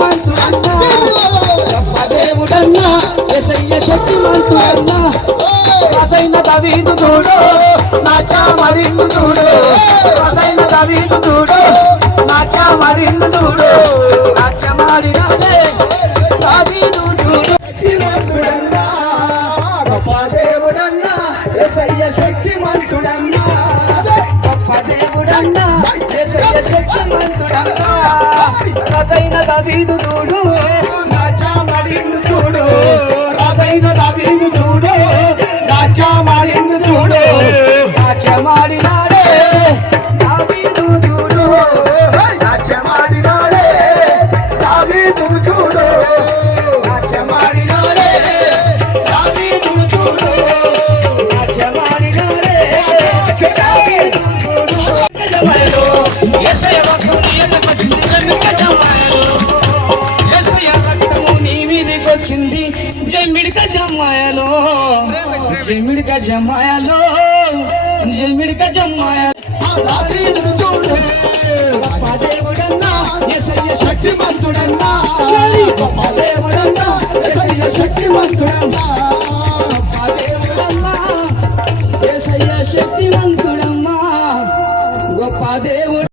శక్తిమంతుడన్నా గొప్ప దేవుడన్నా ఎసయ్య శక్తిమంతుడన్నా. రాజైన దవీదు చూడు నాచా మరిందు చూడు. రాజైన దవీదు చూడు నాచా మరిందు చూడు. నాచమాడినాడే దావీదు చూడు. శక్తిమంతుడన్నా గొప్ప దేవుడన్నా ఎసయ్య శక్తిమంతుడన్నా. రాజైన దవీదు చూడు. మరిందు చూడు. రాజైన దవీదు చూడు. మరిందు చూడు. నాచమాడినాడే దావీదు చూడు. నాచమాడినాడే దావీదు చూడు. వచ్చింది. జమిడిక జమాయలో జమిడిక జమాయలో జమిడిక జమాయలో శక్తిమంతుడన్నా. శక్తిమంతుడన్నా. శక్తిమంతుడు